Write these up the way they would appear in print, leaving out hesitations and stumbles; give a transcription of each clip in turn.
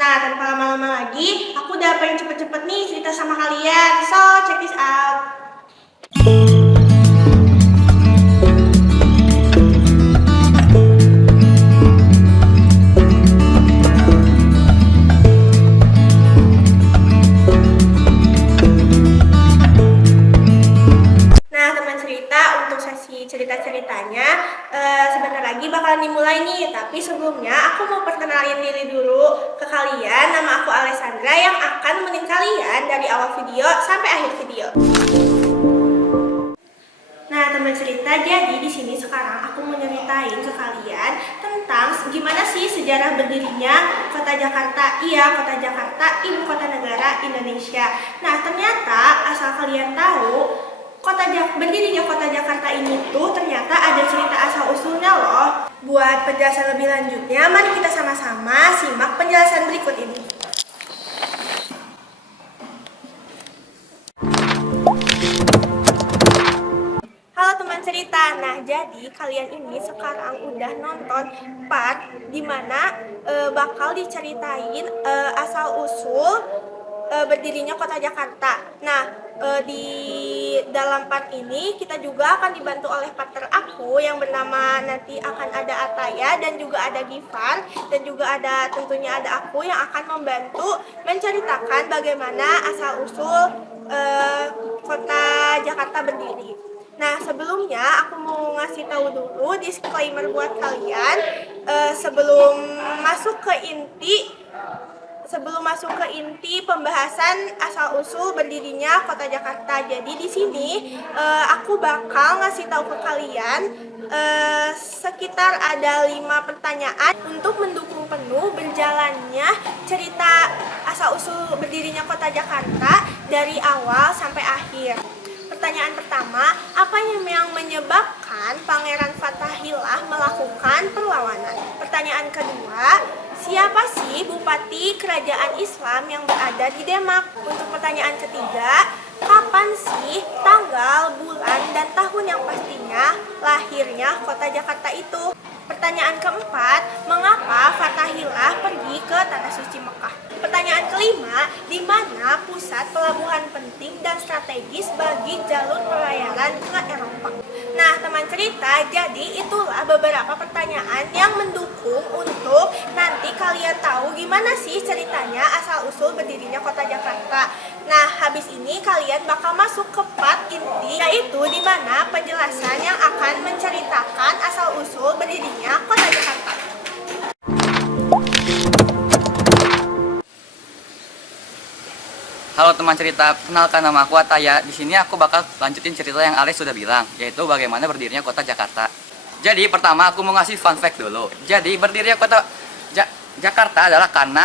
Nah, tanpa lama-lama lagi, aku udah pengen cepet-cepet nih cerita sama kalian. So, check this out. Nah, teman cerita, untuk sesi cerita-ceritanya sebentar lagi bakalan dimulai nih. Tapi sebelumnya aku mau perkenalin diri dulu ke kalian. Nama aku Alessandra yang akan menemani kalian dari awal video sampai akhir video. Nah, teman cerita, jadi di sini sekarang aku mau nyeritain ke kalian tentang gimana sih sejarah berdirinya Kota Jakarta. Iya, Kota Jakarta, ibu kota negara Indonesia. Nah, ternyata asal kalian tahu, berdirinya Kota Jakarta ini tuh ternyata ada cerita asal-usulnya loh. Buat penjelasan lebih lanjutnya, mari kita sama-sama simak penjelasan berikut ini. Halo teman cerita, nah jadi kalian ini sekarang udah nonton part dimana bakal diceritain asal-usul berdirinya Kota Jakarta. Nah, di dalam part ini kita juga akan dibantu oleh partner aku yang bernama, nanti akan ada Ataya dan juga ada Gifar, dan juga tentunya ada aku yang akan membantu menceritakan bagaimana asal-usul Kota Jakarta berdiri. Nah, sebelumnya aku mau ngasih tahu dulu disclaimer buat kalian sebelum masuk ke inti pembahasan asal-usul berdirinya Kota Jakarta. Jadi di sini aku bakal ngasih tahu ke kalian sekitar ada 5 pertanyaan untuk mendukung penuh berjalannya cerita asal-usul berdirinya Kota Jakarta dari awal sampai akhir. Pertanyaan pertama, apa yang menyebabkan Pangeran Fathaillah melakukan perlawanan? Pertanyaan kedua, siapa sih bupati kerajaan Islam yang berada di Demak? Untuk pertanyaan ketiga, kapan sih tanggal, bulan, dan tahun yang pastinya lahirnya Kota Jakarta itu? Pertanyaan keempat, mengapa Fathaillah pergi ke Tanah Suci Mekah? Pertanyaan kelima, di mana pusat pelabuhan penting dan strategis bagi jalur pelayaran ke Eropa? Nah, teman cerita, jadi itulah beberapa pertanyaan yang mendukung untuk nanti kalian tahu gimana sih ceritanya asal-usul berdirinya Kota Jakarta. Nah, habis ini kalian bakal masuk ke part inti, yaitu di mana penjelasan yang akan menceritakan asal-usul berdirinya Kota Jakarta. Halo teman cerita, kenalkan nama aku Ataya. Di sini aku bakal lanjutin cerita yang Alex sudah bilang, yaitu bagaimana berdirinya Kota Jakarta. Jadi pertama aku mau ngasih fun fact dulu. Jadi berdirinya Kota Jakarta adalah karena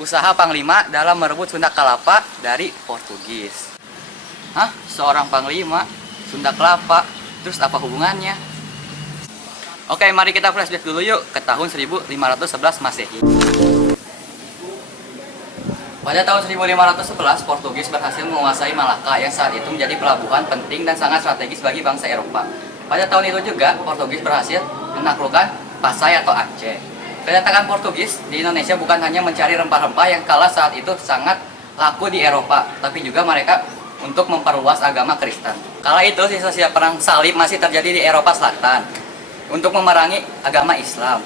usaha Panglima dalam merebut Sunda Kelapa dari Portugis. Hah? Seorang Panglima Sunda Kelapa? Terus apa hubungannya? Oke, mari kita flashback dulu yuk ke tahun 1511 Masehi. Pada tahun 1511, Portugis berhasil menguasai Malaka yang saat itu menjadi pelabuhan penting dan sangat strategis bagi bangsa Eropa. Pada tahun itu juga, Portugis berhasil menaklukkan Pasai atau Aceh. Kedatangan Portugis di Indonesia bukan hanya mencari rempah-rempah yang kala saat itu sangat laku di Eropa, tapi juga mereka untuk memperluas agama Kristen. Kala itu sisa-sisa perang salib masih terjadi di Eropa Selatan untuk memerangi agama Islam.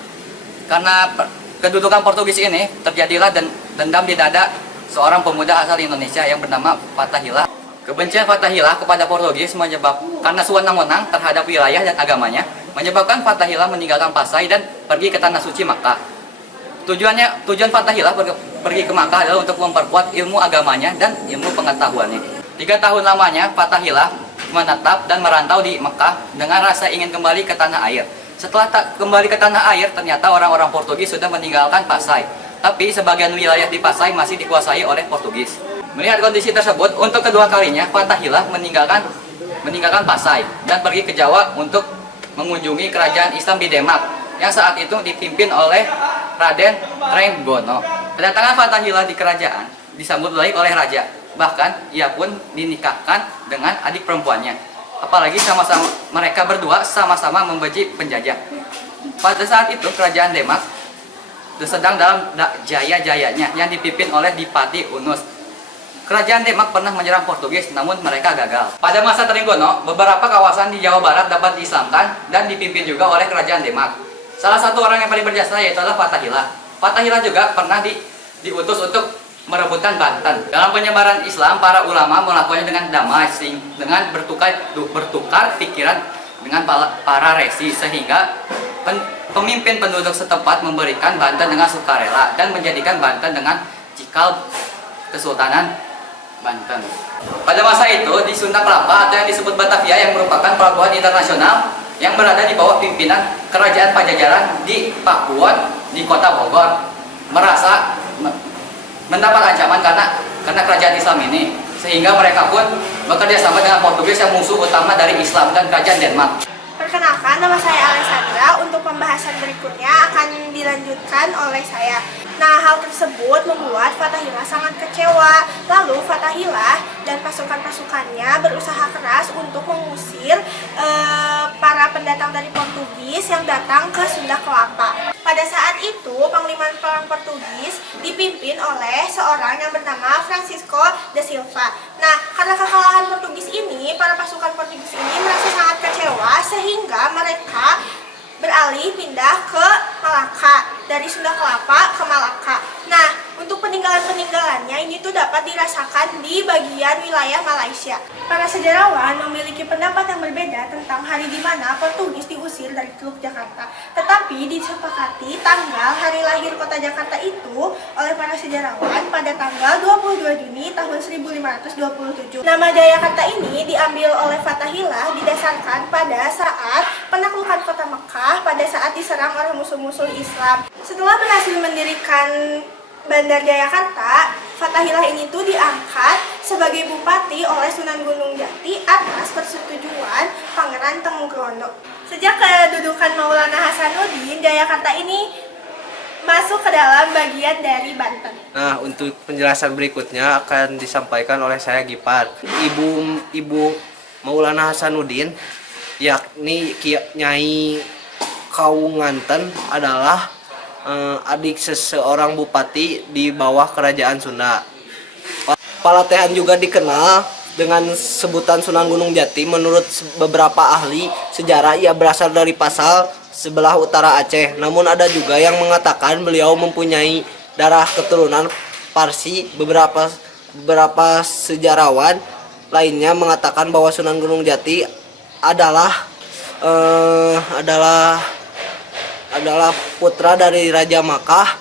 Karena kedudukan Portugis ini, terjadilah dendam di dada seorang pemuda asal Indonesia yang bernama Fathaillah. Kebencian Fathaillah kepada Portugis karena sewenang-wenang terhadap wilayah dan agamanya, menyebabkan Fathaillah meninggalkan Pasai dan pergi ke Tanah Suci Makkah. Tujuan Fathaillah pergi ke Makkah adalah untuk memperkuat ilmu agamanya dan ilmu pengetahuannya. 3 tahun lamanya Fathaillah menetap dan merantau di Makkah dengan rasa ingin kembali ke tanah air. Setelah kembali ke tanah air, ternyata orang-orang Portugis sudah meninggalkan Pasai. Tapi sebagian wilayah di Pasai masih dikuasai oleh Portugis. Melihat kondisi tersebut, untuk kedua kalinya Fathaillah meninggalkan Pasai dan pergi ke Jawa untuk mengunjungi kerajaan Islam di Demak yang saat itu dipimpin oleh Raden Trenggono. Kedatangan Fathaillah di kerajaan disambut baik oleh raja. Bahkan ia pun dinikahkan dengan adik perempuannya. Apalagi mereka berdua sama-sama membenci penjajah. Pada saat itu kerajaan Demak sedang dalam jaya-jayanya yang dipimpin oleh Dipati Unus. Kerajaan Demak pernah menyerang Portugis, namun mereka gagal. Pada masa Trenggono, beberapa kawasan di Jawa Barat dapat diislamkan dan dipimpin juga oleh Kerajaan Demak. Salah satu orang yang paling berjasa yaitu adalah Fathahillah. Fathahillah juga pernah diutus untuk merebutkan Banten. Dalam penyebaran Islam, para ulama melakukannya dengan damai, dengan bertukar pikiran dengan para resi, sehingga pemimpin penduduk setempat memberikan Banten dengan sukarela dan menjadikan Banten dengan cikal Kesultanan Banten. Pada masa itu di Sunda Kelapa atau yang disebut Batavia yang merupakan pelabuhan internasional yang berada di bawah pimpinan Kerajaan Pajajaran di Pakuwon di kota Bogor merasa mendapat ancaman karena kerajaan Islam ini, sehingga mereka pun bekerja sama dengan Portugis yang musuh utama dari Islam dan kerajaan Denmark. Perkenalkan, nama saya Alessandra. Untuk pembahasan berikutnya akan dilanjutkan oleh saya. Nah, hal tersebut membuat Fathahillah sangat kecewa. Lalu Fathahillah dan pasukan-pasukannya berusaha keras untuk mengusir para pendatang dari Portugis yang datang ke Sunda Kelapa. Pada saat itu, Panglima Perang Portugis dipimpin oleh seorang yang bernama Francisco de Silva. Nah, karena kekalahan Portugis ini, para pasukan Portugis ini merasa sangat kecewa sehingga mereka beralih pindah ke Malaka, dari Sunda Kelapa ke Malaka. Nah, untuk peninggalan-peninggalannya ini tuh dapat dirasakan di bagian wilayah Malaysia. Para sejarawan memiliki pendapat yang berbeda tentang hari di mana Portugis diusir dari Teluk Jakarta. Tetapi disepakati tanggal hari lahir kota Jakarta itu oleh para sejarawan pada tanggal 22 Juni tahun 1527. Nama Jayakarta ini diambil oleh Fathahillah didasarkan pada saat penaklukan kota Mekah pada saat diserang oleh musuh-musuh Islam. Setelah berhasil mendirikan Bandar Jayakarta, Fathahillah ini tuh diangkat sebagai bupati oleh Sunan Gunung Jati atas persetujuan Pangeran Trenggono. Sejak kedudukan Maulana Hasanuddin, Jayakarta ini masuk ke dalam bagian dari Banten. Nah, untuk penjelasan berikutnya akan disampaikan oleh saya Gipar. Ibu Maulana Hasanuddin, yakni Nyai Kaunganten, adalah adik seseorang bupati di bawah kerajaan Sunda. Palatehan juga dikenal dengan sebutan Sunan Gunung Jati. Menurut beberapa ahli sejarah, ia berasal dari Pasal sebelah utara Aceh. Namun ada juga yang mengatakan beliau mempunyai darah keturunan Parsi. Beberapa sejarawan lainnya mengatakan bahwa Sunan Gunung Jati adalah putra dari Raja Makkah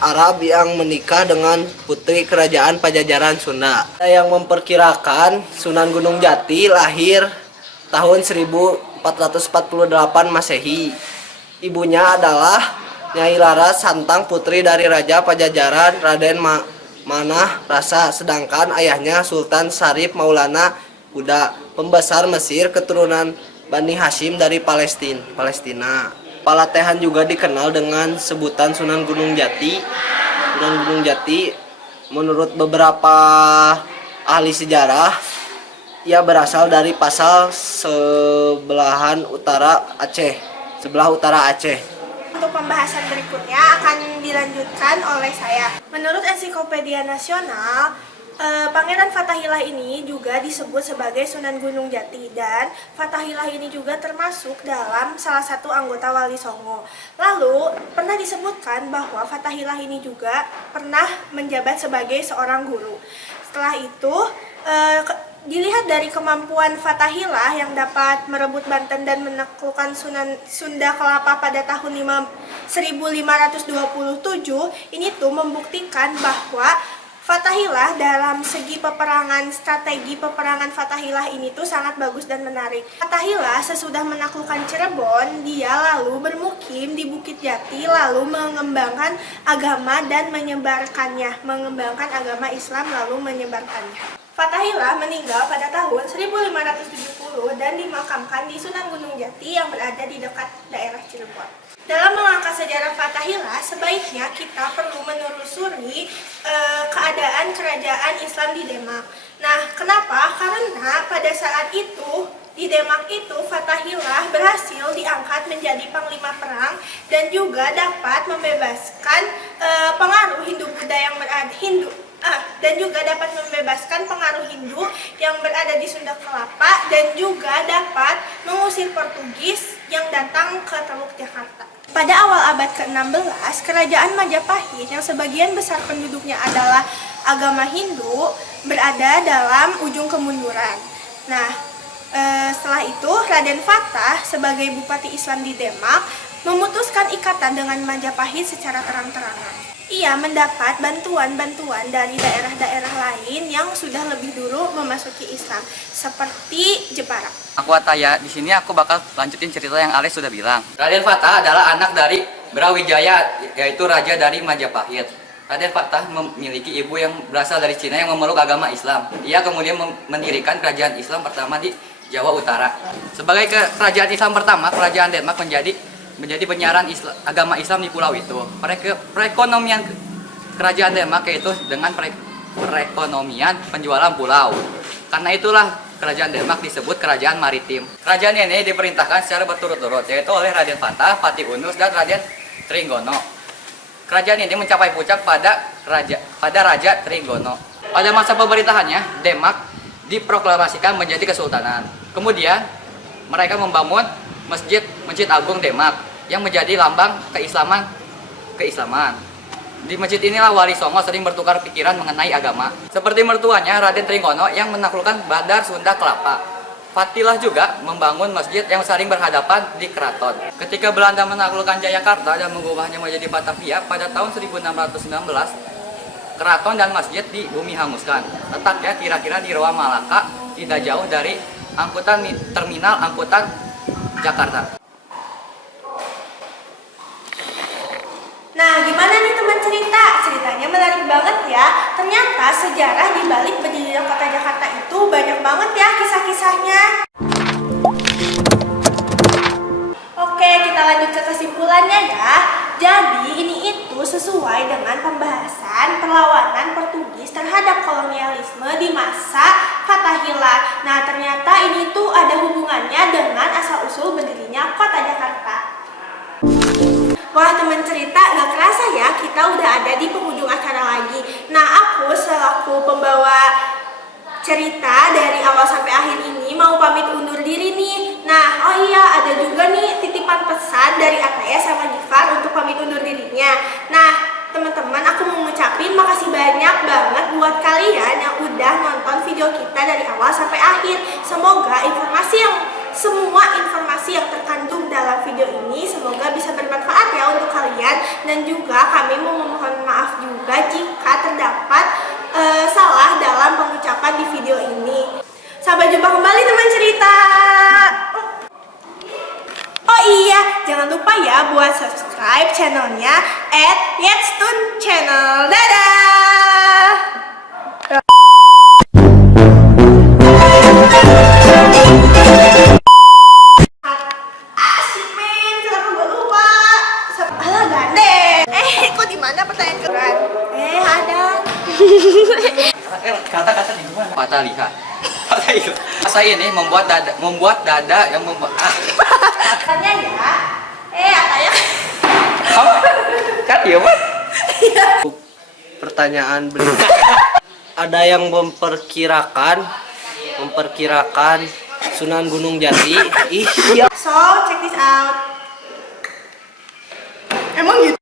Arab yang menikah dengan putri kerajaan Pajajaran Sunda. Ada yang memperkirakan Sunan Gunung Jati lahir tahun 1448 Masehi. Ibunya adalah Nyai Laras Santang, putri dari Raja Pajajaran Raden Manah Rasa, sedangkan ayahnya Sultan Syarif Maulana Huda, pembesar Mesir keturunan Bani Hashim dari Palestina. Palatehan juga dikenal dengan sebutan Sunan Gunung Jati. Sunan Gunung Jati, menurut beberapa ahli sejarah, ia berasal dari Pasal sebelah utara Aceh. Untuk pembahasan berikutnya akan dilanjutkan oleh saya. Menurut Ensiklopedia Nasional, Pangeran Fathahillah ini juga disebut sebagai Sunan Gunung Jati, dan Fathahillah ini juga termasuk dalam salah satu anggota Wali Songo. Lalu pernah disebutkan bahwa Fathahillah ini juga pernah menjabat sebagai seorang guru. Setelah itu dilihat dari kemampuan Fathahillah yang dapat merebut Banten dan menaklukkan Sunda Kelapa pada tahun 1527, ini tuh membuktikan bahwa Fathahillah dalam segi strategi peperangan Fathahillah ini tuh sangat bagus dan menarik. Fathahillah sesudah menaklukkan Cirebon, dia lalu bermukim di Bukit Jati, lalu mengembangkan agama dan mengembangkan agama Islam lalu menyebarkannya. Fathahillah meninggal pada tahun 1570 dan dimakamkan di Sunan Gunung Jati yang berada di dekat daerah Cirebon. Dalam mengangkat sejarah Fathahillah, sebaiknya kita perlu menelusuri keadaan kerajaan Islam di Demak. Nah, kenapa? Karena pada saat itu Di Demak itu Fatahillah berhasil diangkat menjadi panglima perang dan juga dapat membebaskan pengaruh Hindu Buddha yang berada dan juga dapat membebaskan pengaruh Hindu yang berada di Sunda Kelapa dan juga dapat mengusir Portugis yang datang ke Teluk Jakarta. Pada awal abad ke-16, kerajaan Majapahit yang sebagian besar penduduknya adalah agama Hindu berada dalam ujung kemunduran. Nah, setelah itu Raden Fatah sebagai Bupati Islam di Demak memutuskan ikatan dengan Majapahit secara terang-terangan. Ia mendapat bantuan-bantuan dari daerah-daerah lain yang sudah lebih dulu memasuki Islam, seperti Jepara. Aku Ataya, di sini aku bakal lanjutin cerita yang Alex sudah bilang. Raden Fatah adalah anak dari Brawijaya, yaitu raja dari Majapahit. Raden Fatah memiliki ibu yang berasal dari Cina yang memeluk agama Islam. Ia kemudian mendirikan kerajaan Islam pertama di Jawa Utara. Sebagai kerajaan Islam pertama, kerajaan Demak menjadi penyiaran agama Islam di pulau itu. Perekonomian kerajaan Demak yaitu dengan perekonomian penjualan pulau. Karena itulah kerajaan Demak disebut kerajaan maritim. Kerajaan ini diperintahkan secara berturut-turut yaitu oleh Raden Fatah, Patih Unus, dan Raden Trenggono. Kerajaan ini mencapai puncak pada Raja Trenggono. Pada masa pemerintahannya, Demak diproklamasikan menjadi kesultanan. Kemudian mereka membangun Masjid Agung Demak yang menjadi lambang keislaman. Di masjid inilah Wali Songo sering bertukar pikiran mengenai agama. Seperti mertuanya Raden Trenggono yang menaklukkan Bandar Sunda Kelapa. Fatilah juga membangun masjid yang saling berhadapan di keraton. Ketika Belanda menaklukkan Jayakarta dan mengubahnya menjadi Batavia pada tahun 1619, keraton dan masjid di bumi hanguskan. Letaknya kira-kira di Rawa Malaka, tidak jauh dari terminal angkutan Jakarta. Nah, gimana nih teman cerita? Ceritanya menarik banget ya. Ternyata sejarah di balik berdirinya kota Jakarta itu banyak banget ya kisah-kisahnya. Oke, kita lanjut ke kesimpulannya ya. Jadi ini itu sesuai dengan pembahasan perlawanan Portugis terhadap kolonialisme di masa Fatahillah. Nah, ternyata ini tuh ada hubungannya dengan asal-usul berdirinya kota Jakarta. Wah, teman cerita, gak kerasa ya kita udah ada di penghujung acara lagi. Nah, aku selaku pembawa cerita dari awal sampai akhir ini mau pamit undur diri nih. Nah, oh iya, ada juga nih titipan pesan dari Ataya sama Gifar untuk pamit undur dirinya. Nah, teman-teman, aku mau ngucapin makasih banyak banget buat kalian yang udah nonton video kita dari awal sampai akhir. Semoga semua informasi yang terkandung dalam video ini semoga bisa bermanfaat ya untuk kalian. Dan juga kami mau memohon maaf juga jika terdapat salah dalam pengucapan di video ini. Sampai jumpa kembali teman cerita. Oh iya, jangan lupa ya buat subscribe channelnya @YetsTunChannel. Dadah! Asik men, kenapa gue lupa? Alah gandeng. Kok di mana pertanyaan keren? Ada. Kata-kata di mana? Fatahillah. Masa ini membuat dada yang membuat Katanya ya. Ataya. Kan iya, Pak? Pertanyaan berikutnya. Ada yang memperkirakan Sunan Gunung Jati. So, check this out. Emang gitu?